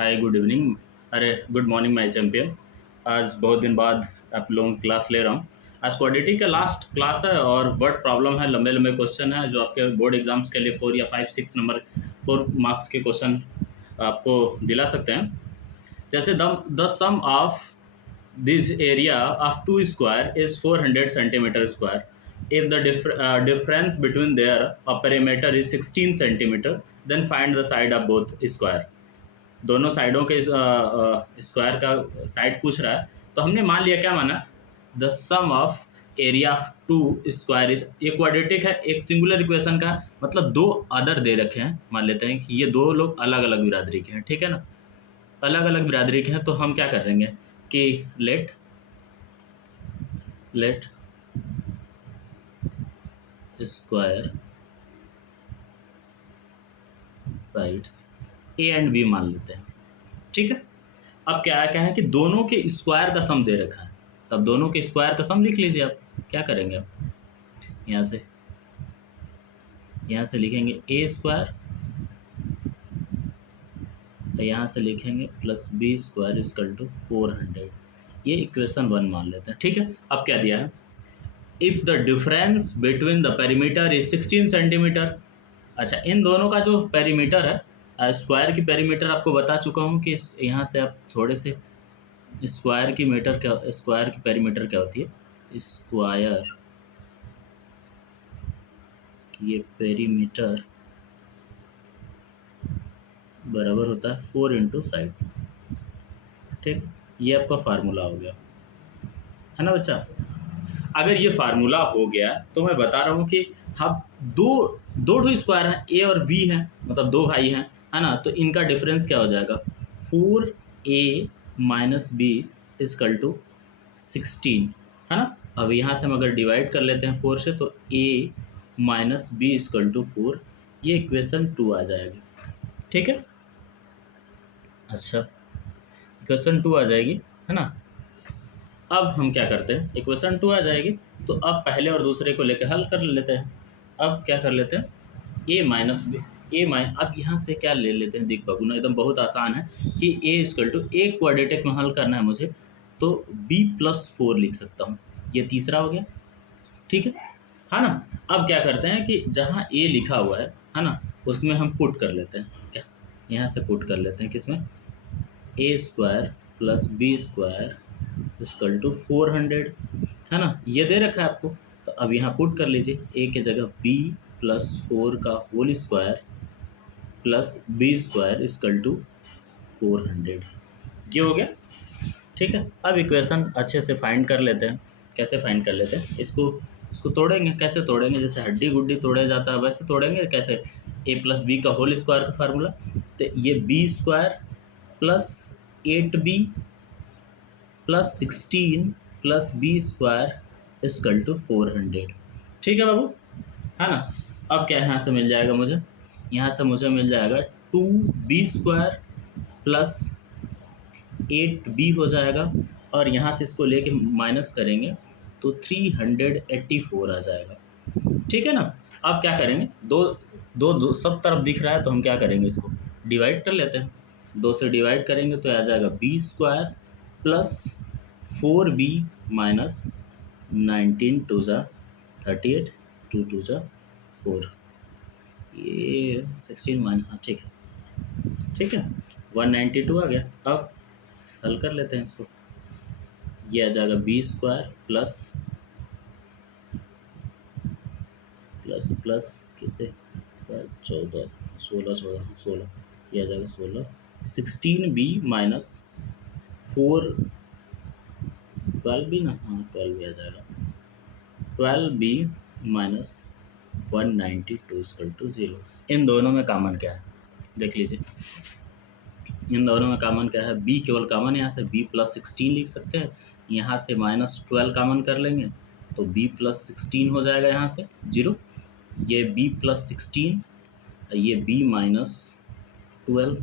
Hi good evening. अरे good morning my champion. आज बहुत दिन बाद आप लोगों की क्लास ले रहा हूँ। आज क्वाड्रेटिक का लास्ट क्लास है और वर्ड प्रॉब्लम है, लंबे लंबे क्वेश्चन है जो आपके बोर्ड एग्जाम्स के लिए 4 या 5 6 नंबर 4 मार्क्स के क्वेश्चन आपको दिला सकते हैं। जैसे the sum of this area of two square is 400 centimetre square. If the difference between their perimeter is 16 centimeter, then find the side of both square. दोनों साइडों के स्क्वायर का साइड पूछ रहा है, तो हमने मान लिया, क्या माना, the sum of area of two square is, ये क्वाड्रेटिक है, एक सिंगुलर इक्वेशन का मतलब दो अदर दे रखे हैं। मान लेते हैं कि ये दो लोग अलग अलग बिरादरी के हैं, ठीक है ना, अलग अलग बिरादरी के हैं। तो हम क्या करेंगे कि let square sides a and b मान लेते हैं, ठीक है। अब क्या है कि दोनों के स्क्वायर का सम दे रखा है, तब दोनों के स्क्वायर का सम लिख लीजिए। आप क्या करेंगे, आप यहाँ से लिखेंगे ए स्क्वायर, यहाँ से लिखेंगे plus b square equal to 400। ये इक्वेशन 1 मान लेते हैं, ठीक है। अब क्या दिया है, if the difference between the perimeter is 16 centimetre. अच्छा, इन दोनों का जो पेरीमीटर है, स्क्वायर की पेरीमीटर आपको बता चुका हूँ कि यहाँ से आप थोड़े से स्क्वायर की पेरीमीटर क्या होती है, स्क्वायर की ये पेरीमीटर बराबर होता है 4 इंटू साइड, ठीक। ये आपका फार्मूला हो गया, है ना बच्चा। अगर ये फार्मूला हो गया तो मैं बता रहा हूँ कि हम दो स्क्वायर हैं, ए और बी हैं, मतलब दो भाई हैं, है ना। तो इनका डिफरेंस क्या हो जाएगा, 4a minus b is equal to 16, है ना। अब यहाँ से हम अगर डिवाइड कर लेते हैं 4 से, तो a minus b is equal to 4, ये इक्वेशन 2 आ जाएगी, ठीक है। अच्छा, इक्वेशन 2 आ जाएगी, है ना। अब हम क्या करते हैं, इक्वेशन 2 आ जाएगी तो अब पहले और दूसरे को लेकर हल कर लेते हैं। अब क्या कर लेते हैं, अब यहाँ से क्या ले लेते हैं, देख बाबू ना, एकदम बहुत आसान है कि a इक्वल टू, एक क्वाड्रेटिक में हल करना है मुझे, तो b प्लस 4 लिख सकता हूँ। ये तीसरा हो गया, ठीक है ना। अब क्या करते हैं कि जहाँ a लिखा हुआ है ना, उसमें हम पुट कर लेते हैं, क्या यहाँ से पुट कर लेते हैं, किसमें, a square plus b square equal to 400, है ना। ये दे रखा है आपको, तो अब यहाँ पुट कर लीजिए, a की जगह b प्लस 4 का whole square plus b square equal to 400, ये हो गया, ठीक है। अब इक्वेशन अच्छे से फाइंड कर लेते हैं। कैसे फाइंड कर लेते हैं, इसको तोड़ेंगे। कैसे तोड़ेंगे, जैसे हड्डी गुड्डी तोड़े जाता है वैसे तोड़ेंगे। कैसे, a प्लस बी का होल स्क्वायर का फार्मूला, तो ये b square plus 8b plus 16 plus b square equal to 400, ठीक है बाबू, है ना। अब क्या यहाँ से मिल जाएगा मुझे, यहाँ से मुझे मिल जाएगा 2b स्क्वायर प्लस 8b हो जाएगा, और यहाँ से इसको लेके माइनस करेंगे तो 384 आ जाएगा, ठीक है ना। अब क्या करेंगे, दो सब तरफ दिख रहा है, तो हम क्या करेंगे, इसको डिवाइड कर लेते हैं। 2 से डिवाइड करेंगे तो आ जाएगा b square plus 4b minus 19 टू ज़ा 38, 2 टू ज़ा 4, ये 16 माइनस, हाँ ठीक है 192 आ गया। अब हल कर लेते हैं इसको, ये आ जाएगा बी स्क्वायर प्लस किसे 14 16, ये आ जाएगा 16, 16b माइनस 4, 12b ना, हाँ 12b आ जाएगा, 12b माइनस 192 इक्वल टू 0। इन दोनों में कॉमन क्या है, देख लीजिए, इन दोनों में कॉमन क्या है, b केवल कॉमन है, यहाँ से b प्लस 16 लिख सकते हैं, यहाँ से माइनस 12 कॉमन कर लेंगे तो b प्लस 16 हो जाएगा, यहाँ से 0, ये b प्लस 16, ये b माइनस 12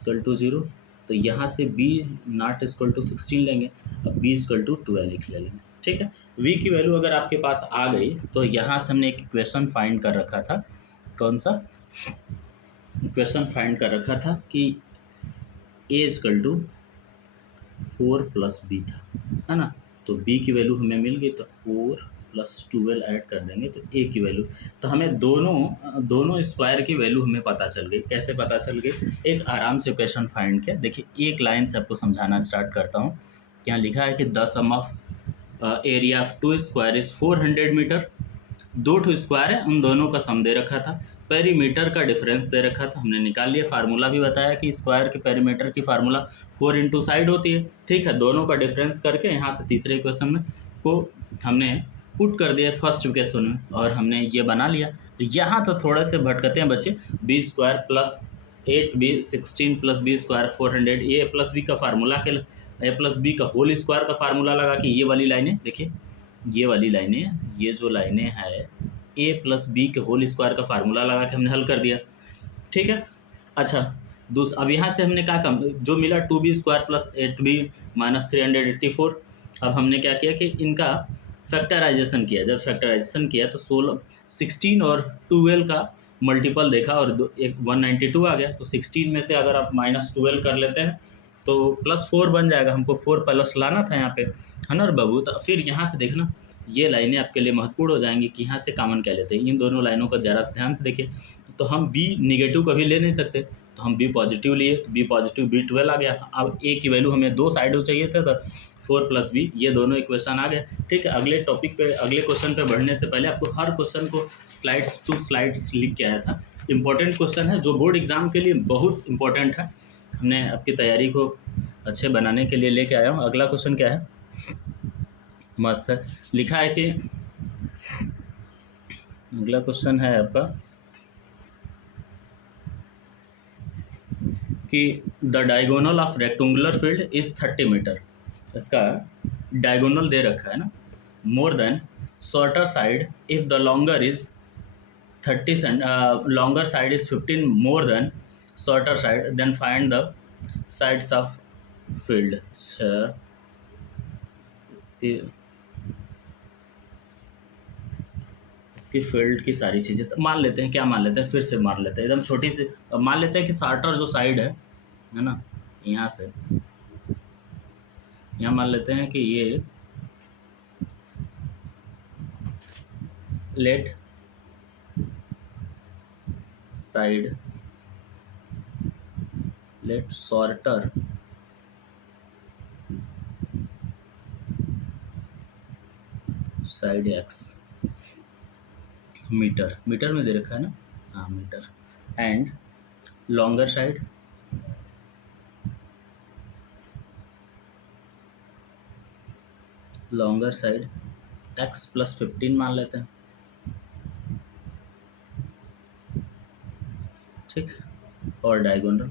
इक्वल टू 0, तो यहाँ से b नॉट इक्वल टू 16 लेंगे, अब b इक्वल टू 12 लिख लेंगे, ठीक है। v की वैल्यू अगर आपके पास आ गई तो यहाँ से हमने एक इक्वेशन फाइंड कर रखा था, कौन सा इक्वेशन फाइंड कर रखा था कि ए इजकल टू 4 प्लस बी था, है ना। तो बी की वैल्यू हमें मिल गई, तो 4 प्लस 12 ऐड कर देंगे तो ए की वैल्यू, तो हमें दोनों स्क्वायर की वैल्यू हमें पता चल गई। कैसे पता चल गई? एक आराम से क्वेश्चन फाइंड किया। देखिए एक लाइन से आपको समझाना स्टार्ट करता हूँ। यहाँ लिखा है कि the sum of area of two square is 400 metre. दो ठो स्क्वायर है, उन दोनों का सम दे रखा था, पेरीमीटर का डिफरेंस दे रखा था, हमने निकाल लिया। फार्मूला भी बताया कि स्क्वायर के पेरीमीटर की फार्मूला 4 इंटू साइड होती है, ठीक है। दोनों का डिफरेंस करके यहाँ से तीसरे क्वेश्चन में को हमने पुट कर दिया फर्स्ट क्वेश्चन में, और हमने ये बना लिया। तो यहाँ तो थोड़े से भटकते हैं बच्चे। B square plus 8b 16 plus b square 400, a plus b का फार्मूला के ए प्लस बी का होल स्क्वायर का फार्मूला लगा कि ये वाली लाइनें देखिए, ये वाली लाइनें, ये जो लाइनें हैं ए प्लस बी के होल स्क्वायर का फार्मूला लगा के हमने हल कर दिया, ठीक है। अच्छा अब यहाँ से हमने क्या कम जो मिला 2b square plus 8b minus 384। अब हमने क्या किया कि इनका फैक्टराइजेशन किया। जब फैक्टराइजेशन किया तो 16 और 12 का मल्टीपल देखा और 192 आ गया। तो 16 में से अगर आप -12 कर लेते हैं तो +4 बन जाएगा। हमको 4 प्लस लाना था यहाँ पे, है ना बाबू। तो फिर यहाँ से देखना, ये लाइनें आपके लिए महत्वपूर्ण हो जाएंगी कि यहाँ से कॉमन क्या लेते हैं। इन दोनों लाइनों का ज़रा ध्यान से देखिए। तो हम बी निगेटिव कभी ले नहीं सकते, तो हम बी पॉजिटिव लिए, तो बी पॉजिटिव बी 12 आ गया। अब ए की वैल्यू हमें दो साइडों चाहिए थे, तो 4 प्लस बी, ये दोनों इक्वेशन आ गए, ठीक है। अगले टॉपिक पे, अगले क्वेश्चन पे बढ़ने से पहले आपको हर क्वेश्चन को स्लाइड्स टू स्लाइड्स लिख के आया था। इंपॉर्टेंट क्वेश्चन है जो बोर्ड एग्जाम के लिए बहुत इंपॉर्टेंट है। हमने आपकी तैयारी को अच्छे बनाने के लिए लेके आया हूँ। अगला क्वेश्चन क्या है, मस्त है। लिखा है कि अगला क्वेश्चन है आपका कि the diagonal of rectangular field is 30 metre. इसका डायगोनल दे रखा है ना, more than shorter side if the longer is 30 longer side is 15 more than shorter side, then find the sides of field. इसकी फील्ड की सारी चीज़ें तो मान लेते हैं, क्या मान लेते हैं, फिर से मान लेते हैं एकदम छोटी सी। मान लेते हैं कि शॉर्टर जो साइड है ना, यहाँ से यहाँ मान लेते हैं कि ये let side, let shorter side x, metre metre में दे रखा है ना, हाँ metre, and longer side x plus 15 मान लेते हैं, ठीक। और डायगोनल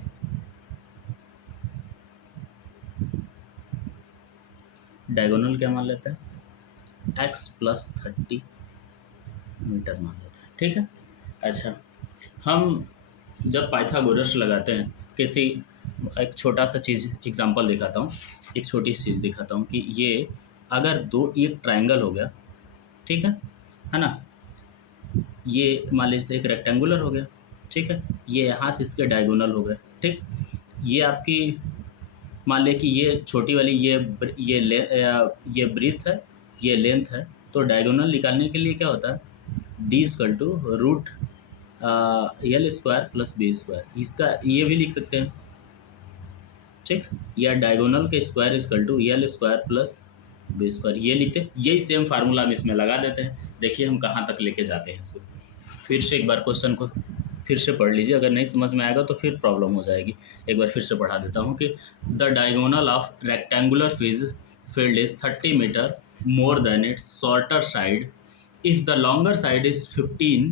क्या मान लेते हैं, x प्लस 30 मीटर मान लेते हैं, ठीक है। अच्छा, हम जब पाइथागोरस लगाते हैं किसी, एक छोटा सा चीज़ एग्जांपल दिखाता हूँ, एक छोटी सी चीज़ दिखाता हूँ कि ये अगर ये ट्रायंगल हो गया, ठीक है ना। ये मान लीजिए एक रेक्टेंगुलर हो गया, ठीक है। ये यहाँ से इसके डायगोनल हो गए, ठीक। ये आपकी मान लें कि ये छोटी वाली ये ब्रीथ है, ये लेंथ है। तो डायगोनल निकालने के लिए क्या होता है, d equal to root l square plus b square, इसका ये भी लिख सकते हैं, ठीक। या डायगोनल के square equal to l square plus b square, ये लिखते हैं। यही सेम फार्मूला हम इसमें लगा देते हैं। देखिए हम कहाँ तक लेके जाते हैं इसको। फिर से एक बार क्वेश्चन को फिर से पढ़ लीजिए, अगर नहीं समझ में आएगा तो फिर प्रॉब्लम हो जाएगी। एक बार फिर से पढ़ा देता हूँ कि the diagonal of rectangular field is 30 metre more than its shorter side if the longer side is 15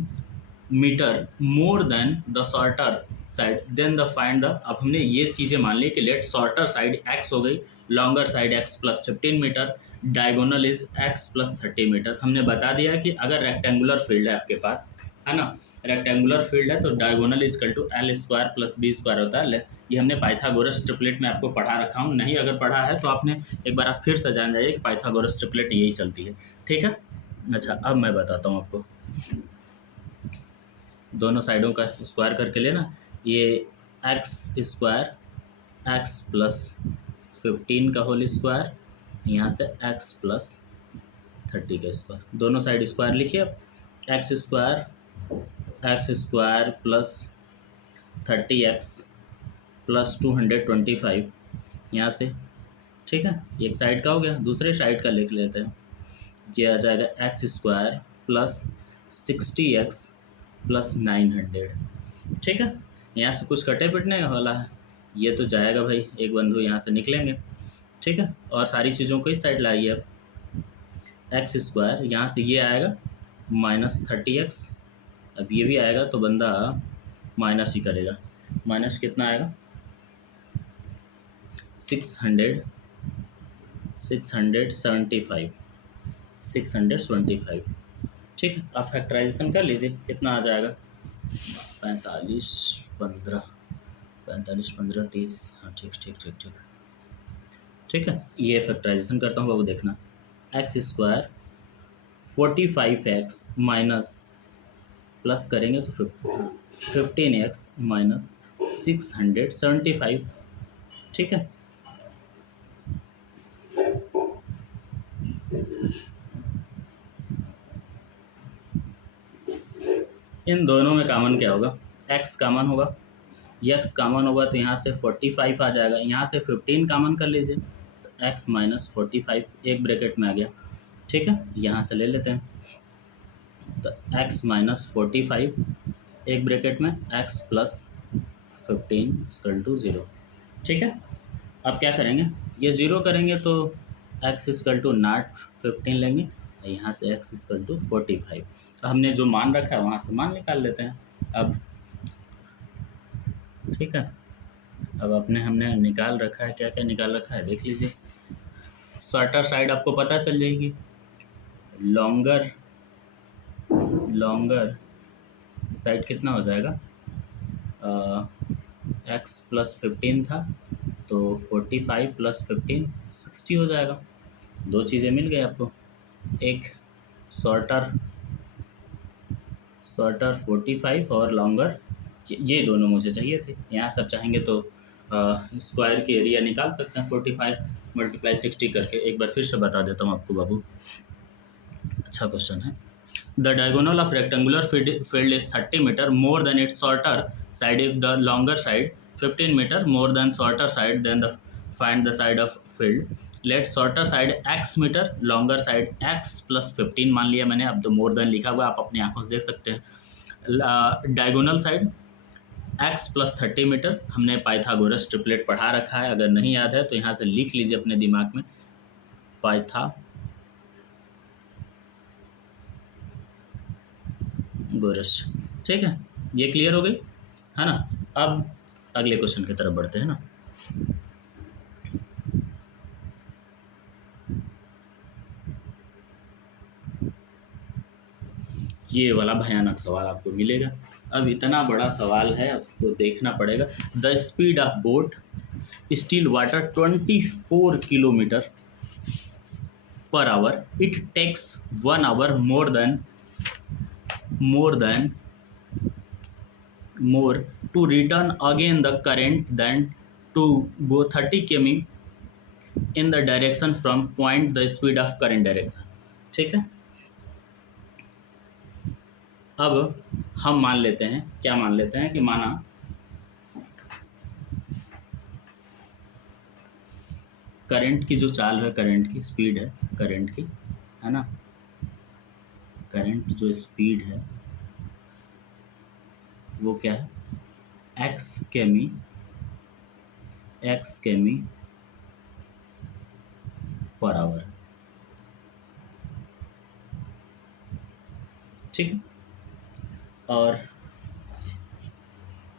metre more than the shorter side, then the find the. अब हमने ये चीज़ें मान ली कि लेट शॉर्टर साइड x हो गई, longer side x plus 15 metre, diagonal is x plus 30 metre. हमने बता दिया कि अगर रेक्टेंगुलर फील्ड है आपके पास, है ना, रेक्टेंगुलर फील्ड है तो diagonal equal to l square plus b square होता है। ये हमने पाइथागोरस ट्रिपलेट में आपको पढ़ा रखा हूँ, नहीं अगर पढ़ा है तो आपने एक बार आप फिर से जान जाइए कि पाइथागोरस ट्रिपलेट यही चलती है, ठीक है। अच्छा, अब मैं बताता हूँ आपको, दोनों साइडों का स्क्वायर करके लेना। ये एक्स स्क्वायर एक्स प्लस 15 का होल स्क्वायर, यहाँ से एक्स प्लस 30 का स्क्वायर, दोनों साइड स्क्वायर लिखिए अब। X square plus 30x plus 225 यहाँ से, ठीक है, एक साइड का हो गया, दूसरे साइड का लिख लेते हैं। ये आ जाएगा x square plus 60x plus 900, ठीक है। यहाँ से कुछ कटे पिटने वाला है, ये तो जाएगा भाई, एक बंधु यहाँ से निकलेंगे, ठीक है। और सारी चीज़ों को इस साइड लाइए अब। एक्स स्क्वायर यहाँ से ये आएगा माइनस 30x, अब ये भी आएगा तो बंदा माइनस ही करेगा। माइनस कितना आएगा 675, ठीक है। आप फैक्टराइजेशन कर लीजिए, कितना आ जाएगा 45 15 30, हाँ ठीक ठीक ठीक ठीक ठीक है। ये फैक्टराइजेशन करता हूँ बाबू, देखना। X square 45x minus plus करेंगे तो 15x माइनस 675, ठीक है। इन दोनों में कॉमन क्या होगा, x कॉमन होगा, x कॉमन होगा तो यहाँ से 45 आ जाएगा, यहाँ से 15 कॉमन कर लीजिए तो x माइनस 45 एक ब्रैकेट में आ गया, ठीक है। यहाँ से ले लेते हैं तो x माइनस 45 एक ब्रैकेट में x प्लस 15 इक्वल टू 0, ठीक है। अब क्या करेंगे, ये 0 करेंगे तो x इक्वल टू नॉट 15 लेंगे, यहाँ से x इक्वल टू 45। हमने जो मान रखा है वहाँ से मान निकाल लेते हैं अब, ठीक है। अब हमने निकाल रखा है, क्या क्या निकाल रखा है देख लीजिए। शॉर्टर साइड आपको पता चल जाएगी, लॉन्गर साइड कितना हो जाएगा, x प्लस 15 था तो 45 प्लस 15 60 हो जाएगा। दो चीज़ें मिल गई आपको, एक शॉर्टर 45 और लॉन्गर, ये दोनों मुझे चाहिए थे। यहाँ सब चाहेंगे तो स्क्वायर की एरिया निकाल सकते हैं, 45 मल्टीप्लाई 60 करके। एक बार फिर से बता देता हूँ आपको बाबू, अच्छा क्वेश्चन है। The diagonal of rectangular field is 30 metre more than its shorter side if the longer side 15 metre more than shorter side, then the find the side of field. Let shorter side x metre, longer side x plus 15 मान लिया मैंने, अब तो more than लिखा हुआ आप अपनी आंखों से देख सकते हैं। Diagonal side x plus 30 metre, हमने पाइथागोरस ट्रिपलेट पढ़ा रखा है, अगर नहीं याद है तो यहाँ से लिख लीजिए अपने दिमाग में, पाइथागोरस, ठीक है। ये क्लियर हो गई है ना। अब अगले क्वेश्चन की तरफ बढ़ते हैं ना। ये वाला भयानक सवाल आपको मिलेगा। अब इतना बड़ा सवाल है, आपको देखना पड़ेगा। The speed of boat still water 24 kilometre per hour, it takes 1 hour more to return again the current than to go 30 km in the direction from point the speed of current direction, ठीक है। अब हम मान लेते हैं, क्या मान लेते हैं कि माना करंट की जो चाल है, करंट की स्पीड है, करंट की, है ना, करंट जो स्पीड है वो क्या है, x केमी पर आवर, ठीक है। और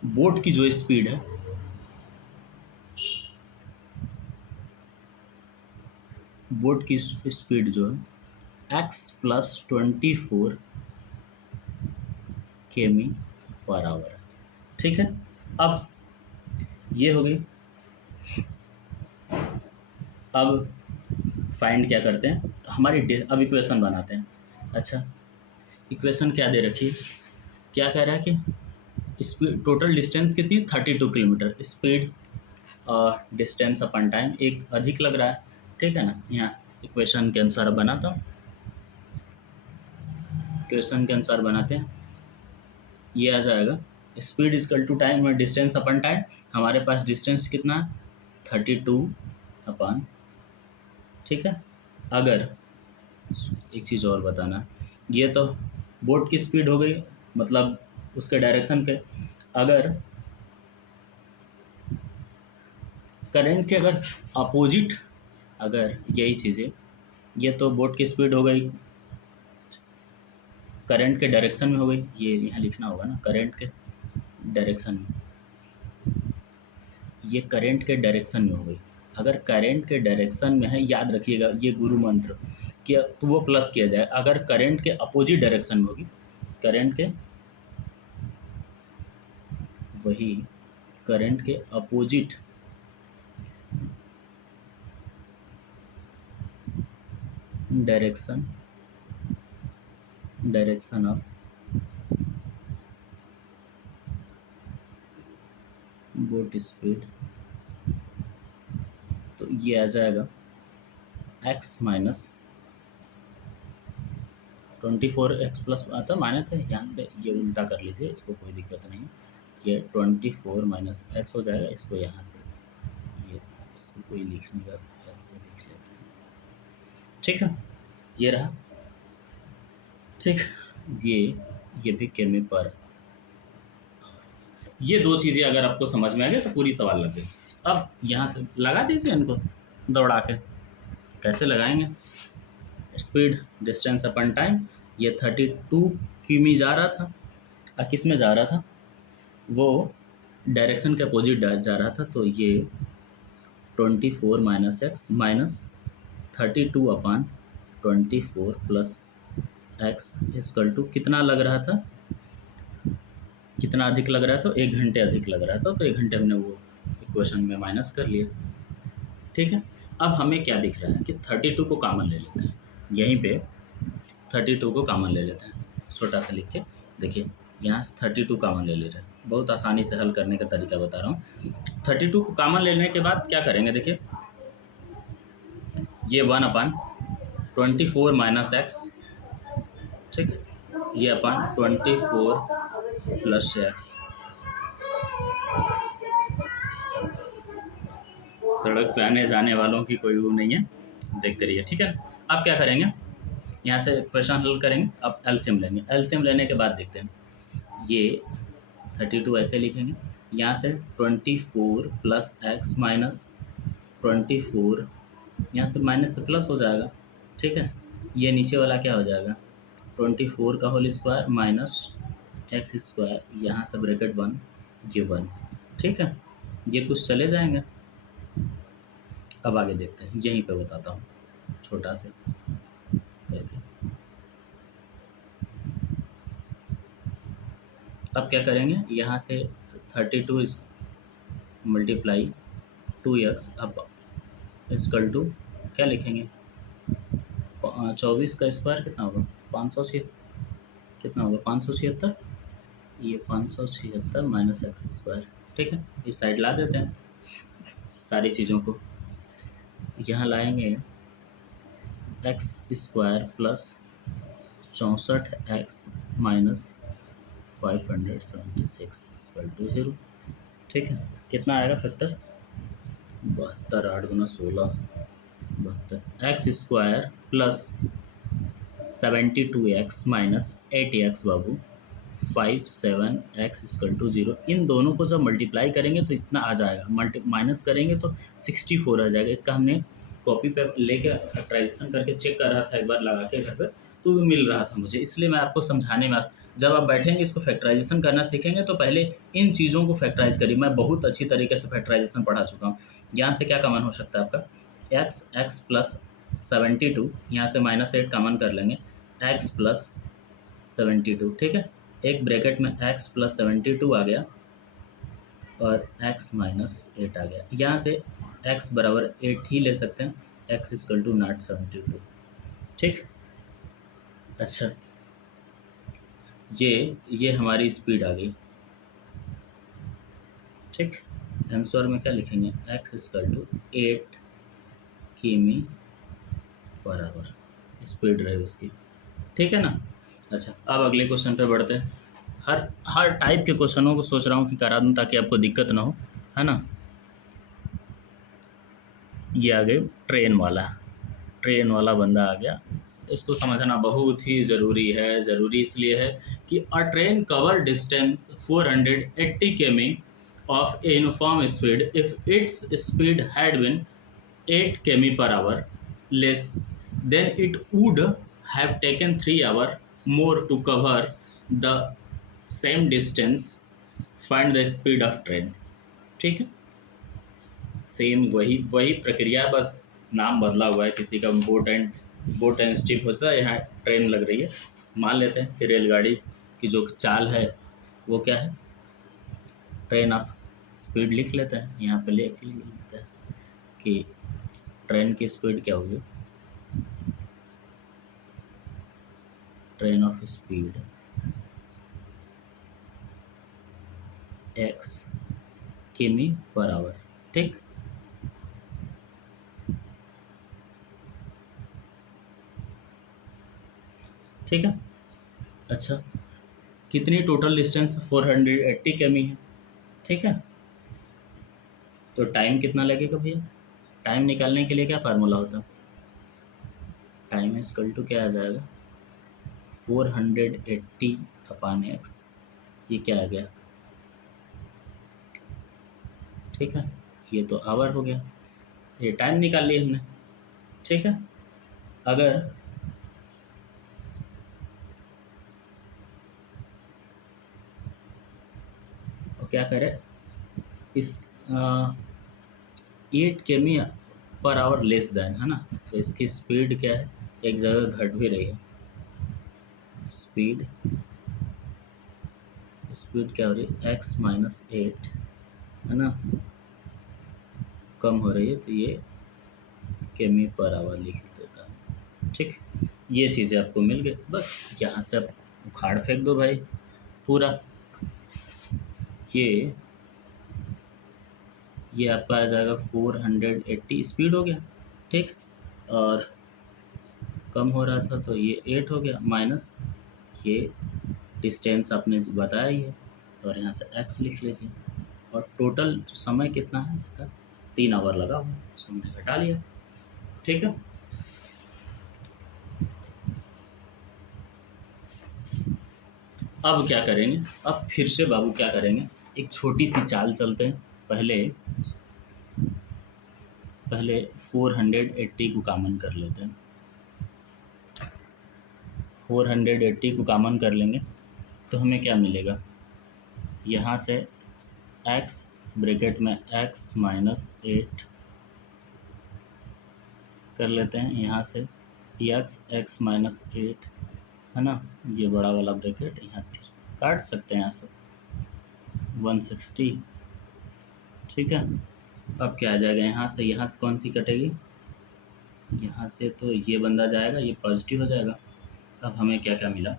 बोट की जो स्पीड है, बोट की स्पीड जो है x प्लस 24 केमी पर आवर, ठीक है। अब ये हो गई। अब फाइंड क्या करते हैं, हमारी अब इक्वेशन बनाते हैं। अच्छा, इक्वेशन क्या दे रखी है, क्या कह रहा है कि स्पीड, टोटल डिस्टेंस कितनी, 32 किलोमीटर, स्पीड डिस्टेंस अपन टाइम एक अधिक लग रहा है, ठीक है ना। यहाँ इक्वेशन के अनुसार बनाता हूँ, इक्वेशन के अनुसार बनाते हैं, ये आ जाएगा स्पीड इजकल टू टाइम और डिस्टेंस अपन टाइम। हमारे पास डिस्टेंस कितना है 32 अपन, ठीक है। अगर एक चीज़ और बताना, ये तो बोट की स्पीड हो गई, मतलब उसके डायरेक्शन पे। अगर करंट के अगर अपोजिट, अगर यही चीज़ें, ये तो बोट की स्पीड हो गई, करंट के डायरेक्शन में हो गई, ये यहाँ लिखना होगा ना, करंट के डायरेक्शन में, ये करंट के डायरेक्शन में हो गई। अगर करंट के डायरेक्शन में है, याद रखिएगा ये गुरु मंत्र कि तो वो प्लस किया जाए। अगर करंट के अपोजिट डायरेक्शन में होगी, करंट के, वही करंट के opposite direction, direction of boat speed, तो ये आ जाएगा x माइनस 24x प्लस आता माने थे, यहाँ से ये उल्टा कर लीजिए, इसको कोई दिक्कत नहीं है। ये 24 माइनस एक्स हो जाएगा, इसको यहाँ से ये इसको कोई लिखने का ऐसे लिख लेते हैं, ठीक है। ये रहा, ठीक। ये भी केमी पर, ये दो चीज़ें अगर आपको समझ में आ गई तो पूरी सवाल लग गई। अब यहाँ से लगा दीजिए इनको दौड़ा के, कैसे लगाएंगे, स्पीड डिस्टेंस अपन टाइम, ये 32 किमी जा रहा था, किस में जा रहा था, वो डायरेक्शन के अपोजिट जा रहा था, तो ये 24 minus x minus 32 upon 24 plus x is equal to कितना लग रहा था, कितना अधिक लग रहा था, 1 घंटे अधिक लग रहा था, तो 1 घंटे हमने वो इक्वेशन में माइनस कर लिया, ठीक है। अब हमें क्या दिख रहा है कि 32 को कॉमन ले लेते हैं, यहीं पे 32 को कॉमन ले लेते हैं, छोटा सा लिख के देखिए, यहाँ 32 कॉमन ले ले रहे हैं, बहुत आसानी से हल करने का तरीका बता रहा हूँ। 32 को कॉमन लेने के बाद क्या करेंगे, देखिए ये 1 अपान 24 माइनस एक्स, ठीक, ये अपान 24 प्लस एक्स, सड़क पे आने जाने वालों की कोई वो नहीं है, देखते रहिए, ठीक है। अब क्या करेंगे, यहाँ से क्वेश्चन हल करेंगे, अब एलसीएम लेंगे, एलसीएम लेने के बाद देखते हैं, ये 32 ऐसे लिखेंगे, यहाँ से 24 प्लस एक्स माइनस 24, यहाँ से माइनस से प्लस हो जाएगा, ठीक है। ये नीचे वाला क्या हो जाएगा, 24 का whole square minus x square, यहाँ से ब्रैकेट 1, ये 1, ठीक है। ये कुछ चले जाएंगे। अब आगे देखते हैं, यहीं पे बताता हूँ छोटा से करके। अब क्या करेंगे, यहाँ से 32 मल्टीप्लाई 2x, अब इजकल टू क्या लिखेंगे, 24 का स्क्वायर कितना होगा, 506, कितना होगा 576, ये 576 माइनस एक्स स्क्वायर, ठीक है। इस साइड ला देते हैं सारी चीज़ों को, यहाँ लाएंगे x square plus 64x minus 576 equal to 0, ठीक है। कितना आएगा फैक्टर, 72, 8 गुना 16, 72, x square plus 72x minus 80x बाबू 57x इक्वल टू 0। इन दोनों को जब मल्टीप्लाई करेंगे तो इतना आ जाएगा, माइनस करेंगे तो 64 आ जाएगा। इसका हमने कॉपी पे लेके फैक्टराइजेशन करके चेक कर रहा था एक बार लगा के घर पर, तो वो मिल रहा था मुझे, इसलिए मैं आपको समझाने में, जब आप बैठेंगे इसको फैक्टराइजेशन करना सीखेंगे तो पहले इन चीज़ों को फैक्टराइज करिए। मैं बहुत अच्छी तरीके से फैक्टराइजेशन पढ़ा चुका हूँ। यहाँ से क्या कॉमन हो सकता है आपका, एक्स प्लस 72, यहाँ से -8 कॉमन कर लेंगे, एक्स प्लस 72, ठीक है। एक ब्रैकेट में x प्लस 72 आ गया और x माइनस 8 आ गया, यहाँ से x बराबर 8 ही ले सकते हैं, x इक्वल टू नॉट 72, ठीक। अच्छा, ये हमारी स्पीड आ गई, ठीक। आंसर में क्या लिखेंगे, x इक्वल टू 8 किमी पर आवर स्पीड रहे उसकी, ठीक है ना। अच्छा, अब अगले क्वेश्चन पे बढ़ते हैं। हर हर टाइप के क्वेश्चनों को सोच रहा हूँ कि करा दूँ ताकि आपको दिक्कत ना हो, है ना। ये आ गए ट्रेन वाला बंदा आ गया। इसको समझना बहुत ही ज़रूरी है। ज़रूरी इसलिए है कि अ train cover distance 480 km of a uniform speed if its speed had been 8 km per hour less, then it would have taken 3 hours more to cover the same distance. Find the speed of train. ठीक है, same वही वही प्रक्रिया है, बस नाम बदला हुआ है। किसी का बोट एंड स्टिप होता है, यहाँ ट्रेन लग रही है। मान लेते हैं कि रेलगाड़ी की जो चाल है वो क्या है, ट्रेन। आप स्पीड लिख लेते हैं, यहाँ पे लिख लेते हैं कि ट्रेन की स्पीड क्या होगी, ट्रेन ऑफ स्पीड x किमी पर आवर, ठीक। ठीक है, अच्छा, कितनी टोटल डिस्टेंस 480 किमी है, ठीक है। तो टाइम कितना लगेगा भैया, टाइम निकालने के लिए क्या फार्मूला होता है, टाइम इक्वल टू क्या आ जाएगा, 480 अपॉन x, ये क्या आ गया, ठीक है। ये तो आवर हो गया, ये टाइम निकाल लिया हमने, ठीक है। अगर क्या करें, इस 8 किमी पर आवर लेस देन, है ना, तो इसकी स्पीड क्या है, एक जगह घट भी रही है, स्पीड क्या हो रही है, x माइनस 8, है ना, कम हो रही है, तो ये किमी पर आवर लिख देता है, ठीक। ये चीज़ें आपको मिल गई, बस यहाँ से आप उखाड़ फेंक दो भाई पूरा। ये आपका आ जाएगा 480 स्पीड हो गया, ठीक। और कम हो रहा था तो ये 8 हो गया, माइनस ये डिस्टेंस आपने बताया ही है, और यहाँ से x लिख लीजिए। और टोटल समय कितना है इसका, 3 आवर लगा हुआ, उसको हमने घटा लिया, ठीक है। अब क्या करेंगे, अब फिर से बाबू क्या करेंगे, एक छोटी सी चाल चलते हैं। पहले 480 को कॉमन कर लेते हैं, 480 को कॉमन कर लेंगे तो हमें क्या मिलेगा, यहाँ से x ब्रैकेट में x माइनस 8 कर लेते हैं, यहाँ से x माइनस 8, है ना, ये बड़ा वाला ब्रैकेट यहाँ काट सकते हैं, यहाँ से 160, ठीक है। अब क्या आ जाएगा, यहाँ से कौन सी कटेगी, यहाँ से तो ये बंदा जाएगा, ये पॉजिटिव हो जाएगा। अब हमें क्या क्या मिला,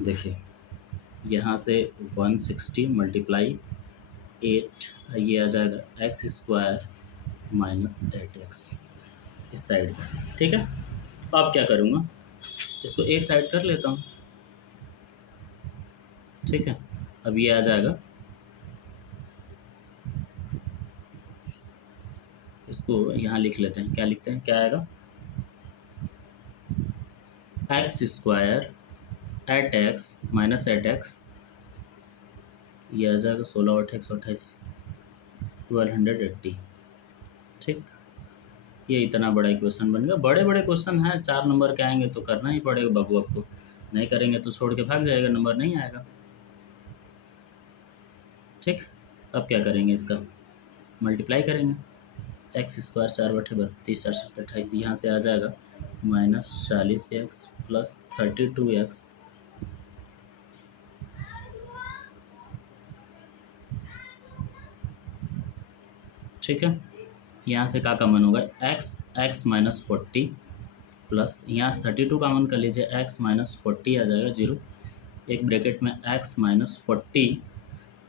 देखिए, यहाँ से 160 मल्टीप्लाई 8, ये आ जाएगा x स्क्वायर माइनस 8x इस साइड, ठीक है। अब क्या करूँगा, इसको एक साइड कर लेता हूँ, ठीक है। अब ये आ जाएगा, इसको यहाँ लिख लेते हैं, क्या लिखते हैं, क्या आएगा, x square 8x minus 8x, ये आ जाएगा 16 और 128 1280, ठीक। ये इतना बड़ा इक्वेशन बन गया। बड़े बड़े क्वेश्चन हैं, 4 नंबर के आएंगे तो करना ही पड़ेगा बाबू आपको, नहीं करेंगे तो छोड़ के भाग जाएगा, नंबर नहीं आएगा, ठीक। अब क्या करेंगे, इसका मल्टीप्लाई करेंगे, x स्क्वायर 4/32 4 7 28, यहाँ से आ जाएगा माइनस 40x प्लस 32x, ठीक है। यहाँ से क्या कॉमन होगा, x माइनस 40 प्लस यहाँ से 32 कॉमन कर लीजिए, x माइनस 40 आ जाएगा 0, एक ब्रैकेट में x minus 40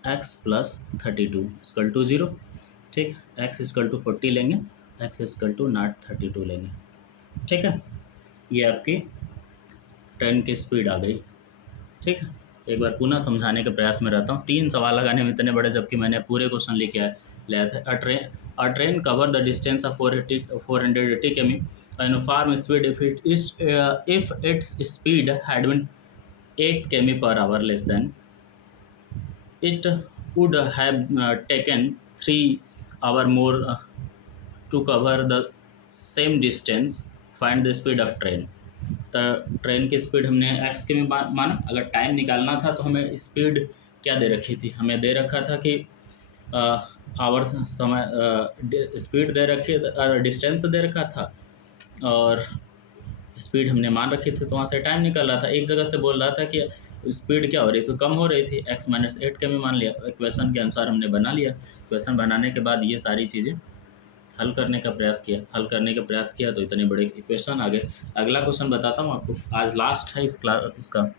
x plus 32 equal to 0। ठीक, x इक्वल टू 40 लेंगे, x इक्वल टू नॉट 32 लेंगे। ठीक है, ये आपकी ट्रेन की स्पीड आ गई। ठीक है, एक बार पुनः समझाने के प्रयास में रहता हूँ। 3 सवाल लगाने में इतने बड़े, जबकि मैंने पूरे क्वेश्चन लिया था। A train cover the distance of 480 km uniform speed if its speed had been 8 km per hour less than it would have taken 3 hours more to cover the same distance. Find the speed of train। तो train की speed हमने x के में माना, अगर time निकालना था तो हमें स्पीड क्या दे रखी थी, हमें दे रखा था कि आवर समय, स्पीड दे रखी, डिस्टेंस दे रखा था और स्पीड हमने मान रखी थी, तो वहाँ से टाइम निकल रहा था। एक जगह से बोल रहा था कि स्पीड क्या हो रही थी, कम हो रही थी, x माइनस 8 के में मान लिया। इक्वेशन के अनुसार हमने बना लिया। इक्वेशन बनाने के बाद ये सारी चीज़ें हल करने का प्रयास किया। हल करने का प्रयास किया तो इतने बड़े इक्वेशन आ गए। अगला क्वेश्चन बताता हूँ आपको, आज लास्ट है इस क्लास उसका।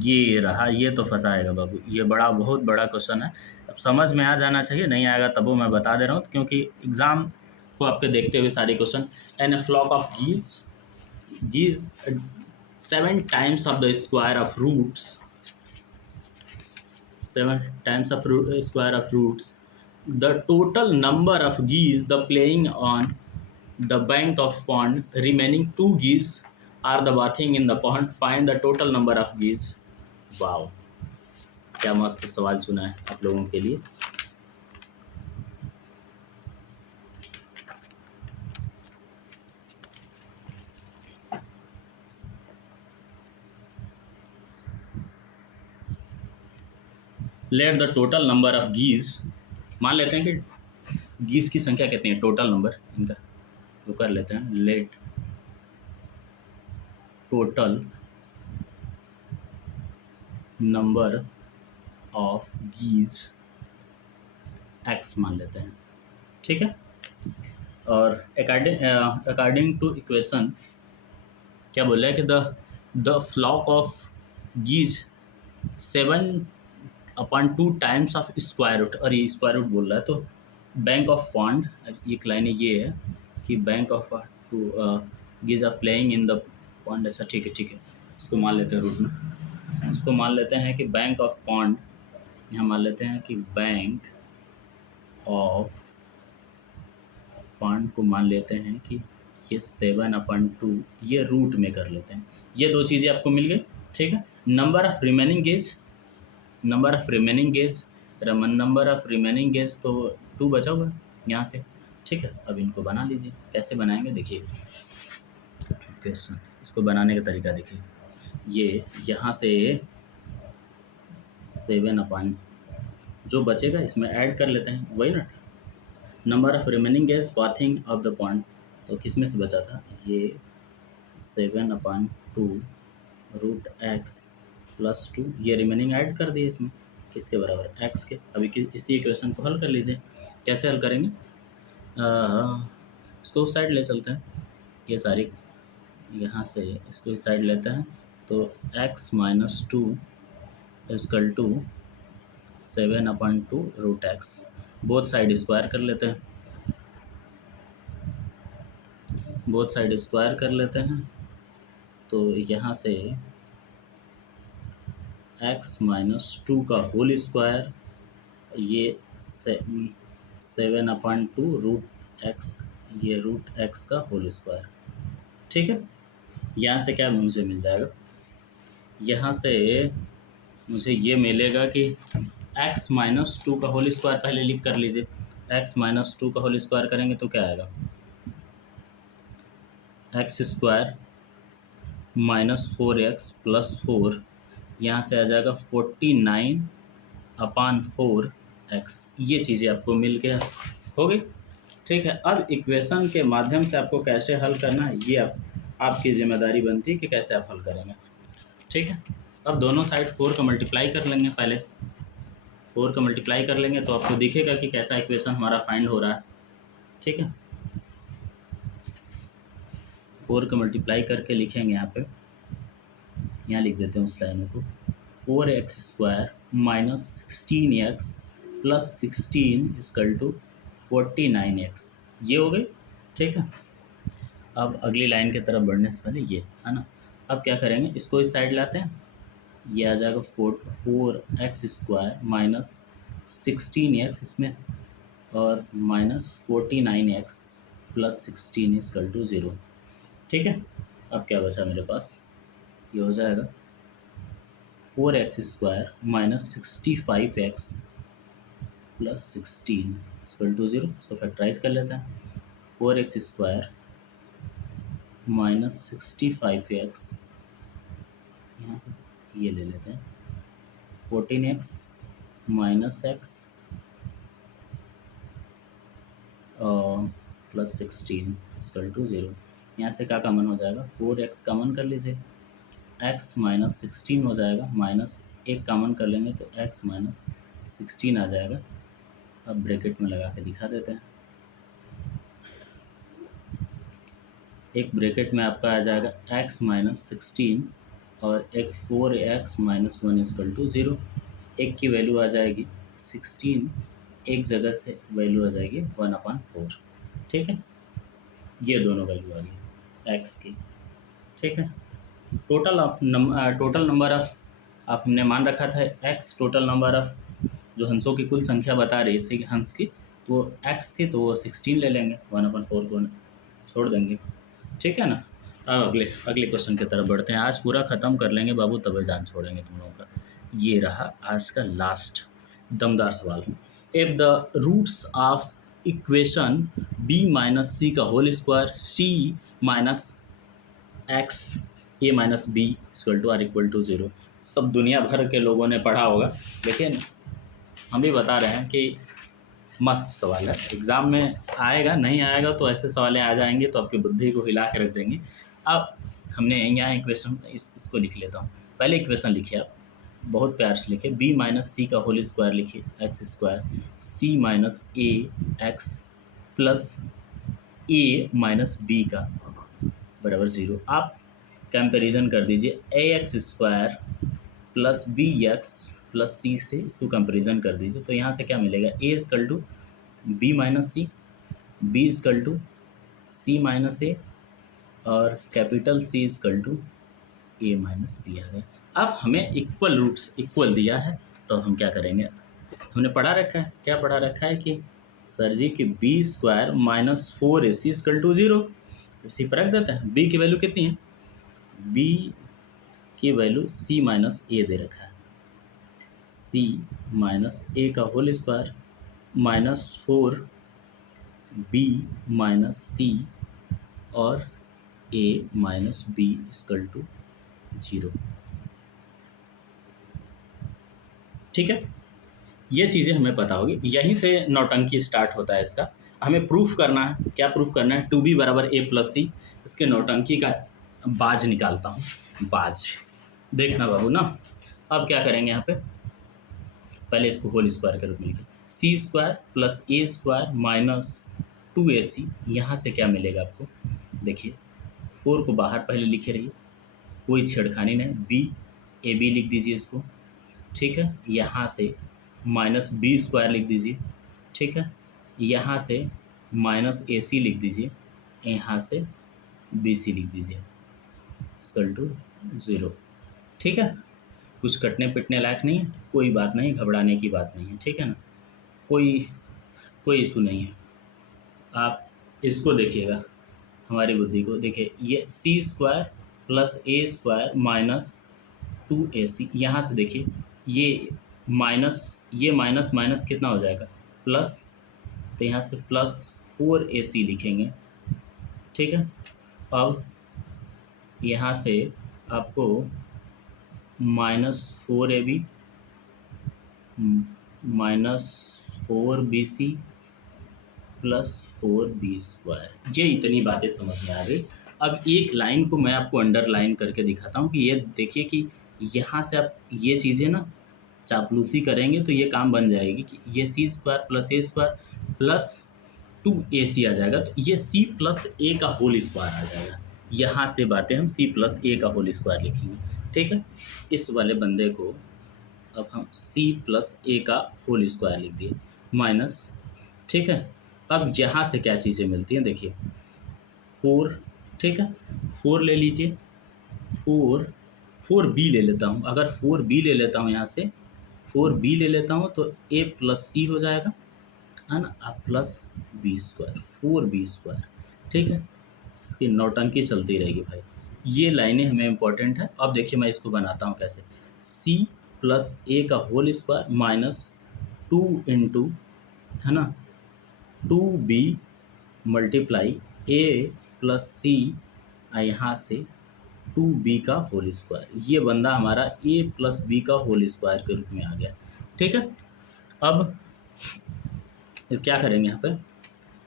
ये रहा, ये तो फंसाएगा बाबू, ये बहुत बड़ा क्वेश्चन है। अब समझ में आ जाना चाहिए, नहीं आएगा तब वो मैं बता दे रहा हूँ, क्योंकि एग्ज़ाम को आपके देखते हुए सारे question. An a flock of geese 7 times of the square of roots, 7 times of square of roots, the total number of geese the playing on the bank of pond, remaining 2 geese are the bathing in the pond, find the total number of geese। Wow, क्या मस्त सवाल चुना है आप लोगों के लिए। Let the total number of geese, मान लेते हैं कि गीज की संख्या कितनी है, टोटल नंबर इनका वो कर लेते हैं। Let total number of geese x मान लेते हैं। ठीक है, और अकॉर्डिंग टू इक्वेशन क्या बोल रहा है कि the flock of geese 7/2 times of square root, और ये स्क्वायर रूट बोल रहा है, तो बैंक ऑफ पॉन्ड, एक लाइन ये है कि bank of geese are playing in the pond. अच्छा ठीक है, इसको मान लेते हैं रूट में, इसको मान लेते हैं कि बैंक ऑफ पॉन्ड, यहाँ मान लेते हैं कि बैंक ऑफ पॉन्ड को मान लेते हैं कि ये 7/2 ये रूट में कर लेते हैं। ये दो चीज़ें आपको मिल गई। ठीक है, number of remaining gauge, number of remaining gauge तो 2 बचा हुआ है यहाँ से। ठीक है, अब इनको बना लीजिए। कैसे बनाएंगे देखिए क्वेश्चन, इसको बनाने का तरीका देखिए। ये यहाँ से 7/, जो बचेगा इसमें ऐड कर लेते हैं, वही ना। Number of remaining gauge bathing of the pond, तो किस में से बचा था, ये 7/2 रूट एक्स प्लस 2, ये रिमेनिंग ऐड कर दिए इसमें, किसके बराबर, एक्स के। अभी इसी इक्वेशन को हल कर लीजिए। कैसे हल करेंगे, इसको उस साइड ले चलते हैं, ये सारी यहाँ से इसको इस साइड लेते हैं, तो x minus 2 is equal to 7/2 root x, both side square कर लेते हैं, बोथ साइड स्क्वायर कर लेते हैं। तो यहाँ से x माइनस 2 का होल स्क्वायर, ये 7/2 रूट एक्स, ये रूट एक्स का होल स्क्वायर। ठीक है, यहाँ से क्या मुझे मिल जाएगा, यहाँ से मुझे ये मिलेगा कि x माइनस 2 का होल स्क्वायर पहले लिख कर लीजिए। x माइनस 2 का होल स्क्वायर करेंगे तो क्या आएगा, x square minus 4x plus 4, यहाँ से आ जाएगा 49/4x। ये चीज़ें आपको मिल गया, हो गई। ठीक है, अब इक्वेशन के माध्यम से आपको कैसे हल करना है, ये आपकी जिम्मेदारी बनती है कि कैसे आप हल करेंगे। ठीक है, अब दोनों साइड 4 का मल्टीप्लाई कर लेंगे। पहले 4 का मल्टीप्लाई कर लेंगे तो आपको दिखेगा कि कैसा इक्वेशन हमारा फाइंड हो रहा है। ठीक है, 4 का मल्टीप्लाई करके लिखेंगे यहाँ पे, यहाँ लिख देते हैं उस लाइन को, 4x² minus 16x plus 16 equal to 49x। ये हो गई, ठीक है। अब अगली लाइन की तरफ बढ़ने से पहले ये है ना, अब क्या करेंगे, इसको इस साइड लाते हैं, ये आ जाएगा 4x² माइनस 16x इसमें, और minus 49x plus 16 equal to 0, ठीक है। अब क्या बचा मेरे पास, ये हो जाएगा 4x² minus 65x plus 16 equal to 0। इसको फैक्टराइज कर लेते हैं, 4x² माइनस 65x, यहाँ से ये ले लेते हैं, 14x minus x plus 16 equal to 0। यहाँ से क्या कॉमन हो जाएगा, 4x कॉमन कर लीजिए, x माइनस 16 हो जाएगा, माइनस एक कॉमन कर लेंगे तो x माइनस 16 आ जाएगा। अब ब्रैकेट में लगा के दिखा देते हैं, एक ब्रैकेट में आपका आ जाएगा x माइनस 16 और एक 4x माइनस 1 इक्वल टू 0। एक की वैल्यू आ जाएगी 16, एक जगह से वैल्यू आ जाएगी 1/4, ठीक है। ये दोनों वैल्यू आ गई x की, ठीक है। टोटल नंबर ऑफ आप हमने मान रखा था x, टोटल नंबर ऑफ जो हंसों की कुल संख्या बता रही है इसी हंस की, तो x थी तो वो 16 ले लेंगे, 1/4 को छोड़ देंगे, ठीक है ना। अब अगले क्वेश्चन की तरफ बढ़ते हैं। आज पूरा ख़त्म कर लेंगे बाबू, तभी जान छोड़ेंगे तुम लोगों का। ये रहा आज का लास्ट दमदार सवाल। If the roots of equation b minus c का whole square c minus x a minus b equal to r equal to 0, सब दुनिया भर के लोगों ने पढ़ा होगा, लेकिन हम भी बता रहे हैं कि मस्त सवाल है, एग्ज़ाम में आएगा, नहीं आएगा तो ऐसे सवालें आ जाएंगे तो आपकी बुद्धि को हिला के रख देंगे। अब हमने यहाँ इक्वेशन इसको लिख लेता हूँ। पहले इक्वेशन लिखिए आप, बहुत प्यार से लिखिए, b माइनस सी का होल स्क्वायर लिखिए, x² c माइनस ए एक्स प्लस ए माइनस बी का बराबर 0। आप कंपैरिजन कर दीजिए, ax² प्लस bx प्लस सी से इसको कंपैरिजन कर दीजिए, तो यहाँ से क्या मिलेगा, a equal to b minus c, b equal to c minus a, और capital C equal to a minus b आ गया। अब हमें इक्वल रूट्स इक्वल दिया है, तो हम क्या करेंगे, हमने पढ़ा रखा है, क्या पढ़ा रखा है कि सर जी कि b² minus 4ac equal to 0, इसी पर रख देते हैं। b की वैल्यू कितनी है, b की वैल्यू c माइनस ए दे रखा है, c माइनस ए का whole square minus 4b minus c और a minus b equal to 0, ठीक है। ये चीज़ें हमें पता होगी, यहीं से नौटंकी स्टार्ट होता है इसका। हमें प्रूफ करना है, क्या प्रूफ करना है, 2b बराबर a प्लस सी। इसके नौटंकी का बाज निकालता हूँ, बाज देखना बाबू ना। अब क्या करेंगे, यहाँ पे पहले इसको होल स्क्वायर के रूप में लिखिए, c² plus a² minus 2ac। यहाँ से क्या मिलेगा आपको, देखिए 4 को बाहर पहले लिखे रहिए, कोई छेड़खानी नहीं, b लिख दीजिए इसको, ठीक है। यहाँ से माइनस b² लिख दीजिए, ठीक है। यहाँ से माइनस ac लिख दीजिए, यहाँ से bc लिख दीजिए इक्वल टू 0, ठीक है। कुछ कटने पिटने लायक नहीं है, कोई बात नहीं, घबराने की बात नहीं है, ठीक है ना, कोई इशू नहीं है। आप इसको देखिएगा, हमारी बुद्धि को देखिए, ये c² plus a² minus 2ac, यहाँ से देखिए ये माइनस माइनस कितना हो जाएगा, प्लस, तो यहाँ से प्लस 4ac लिखेंगे, ठीक है। अब यहाँ से आपको minus 4ab minus 4bc plus 4b², ये इतनी बातें समझ में आ गई। अब एक लाइन को मैं आपको अंडरलाइन करके दिखाता हूँ कि ये देखिए कि यहाँ से आप ये चीज़ें ना चापलूसी करेंगे तो ये काम बन जाएगी कि ये c² plus a² plus 2ac आ जाएगा, तो ये c प्लस a का होल स्क्वायर आ जाएगा। यहाँ से बातें हम c प्लस a का होल स्क्वायर लिखेंगे। ठीक है। इस वाले बंदे को अब हम सी प्लस ए का होल स्क्वायर लिख दिए माइनस, ठीक है। अब यहाँ से क्या चीज़ें मिलती हैं देखिए, 4, ठीक है, 4 ले लीजिए, 4 बी ले लेता हूँ, अगर 4 बी ले लेता हूँ यहाँ से, 4 बी ले लेता हूँ तो ए प्लस सी हो जाएगा, है ना, अब plus b square, 4 b square, ठीक है। इसकी नौटंकी चलती रहेगी भाई, ये लाइनें हमें इम्पोर्टेंट है। अब देखिए मैं इसको बनाता हूँ कैसे, सी प्लस ए का होल स्क्वायर माइनस 2 इंटू, है ना, 2b मल्टीप्लाई ए प्लस सी, यहाँ से 2b का होल स्क्वायर, ये बंदा हमारा ए प्लस बी का होल स्क्वायर के रूप में आ गया, ठीक है। अब क्या करेंगे यहाँ पर,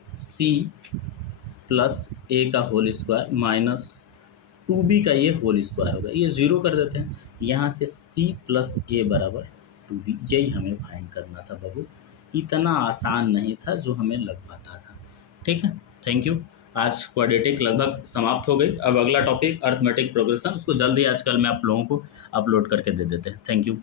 सी प्लस ए का होल स्क्वायर माइनस 2b का ये होल स्क्वायर होगा, ये ज़ीरो कर देते हैं, यहाँ से c प्लस ए बराबर 2b, यही हमें फाइंड करना था बाबू, इतना आसान नहीं था जो हमें लग पाता था, ठीक है। Thank you. आज क्वाड्रेटिक लगभग समाप्त हो गई, अब अगला टॉपिक अर्थमेटिक प्रोग्रेशन, उसको जल्दी आजकल मैं आप लोगों को अपलोड करके दे देते हैं। Thank you.